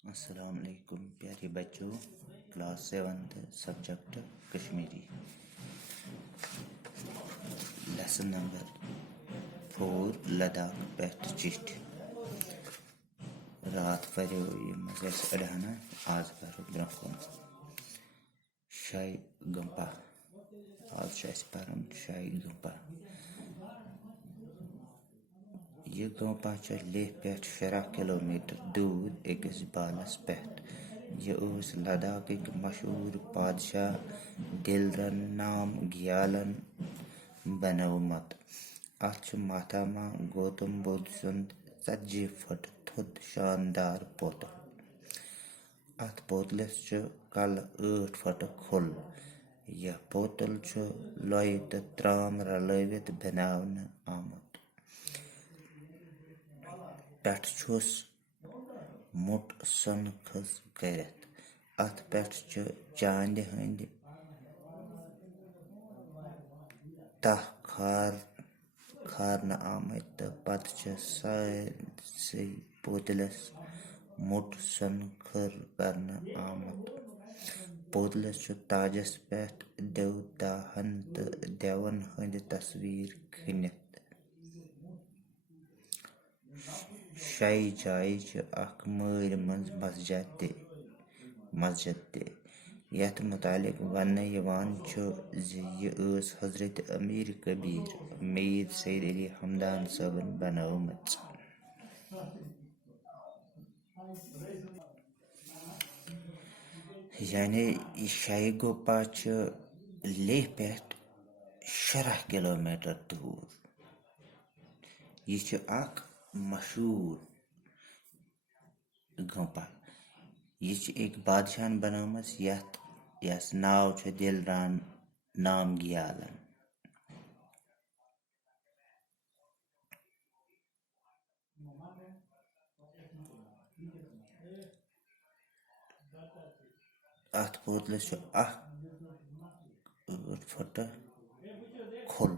अस्सलाम वालेकुम प्यारे बच्चों। Class 7 subject Kashmiri, lesson number 4 Ladakh पेट चिट्ठी। रात पो अड़हना आज करो ब्रोह शाय गंपा। आज पान शाय गंपा। यह गंपा लेह पे 6 किलोमीटर दूर अकिस बालस पे। यह लद्दाख मशहूर बादशाह दिलरन नाम ग्यालन बनोमत। अत महात्मा गौतम बुद्ध सुंद 40 फुट थोद शानदार पोतल। अत पोतलस कल 8 फुट खुल। यह पोतल लोह तो त्राम रलवित बनावन आमुत। पेट मुट सन खस करित। अत पे चांद हंद तह खारन आमत तो पत सारसे पोतलस मुट सन खर करन आमुत। पोतलस ताजस पे देवताहन तो देवन हंद तस्वीर खनित। शाय जाय अख मर मज मस्जिद ते यथ मुतालिक वन यह हजरत अमीर कबीर मीर सैद अली हमदान सबन बनोमत। यानी शाही गुफा लेह पे 6 किलोमीटर दूर। यह मशहूर गुफा। यह एक बादशाह बनोमस यस नाव दिलरान नाम ग्यालन। अत पोतलस 8 फुट खुल।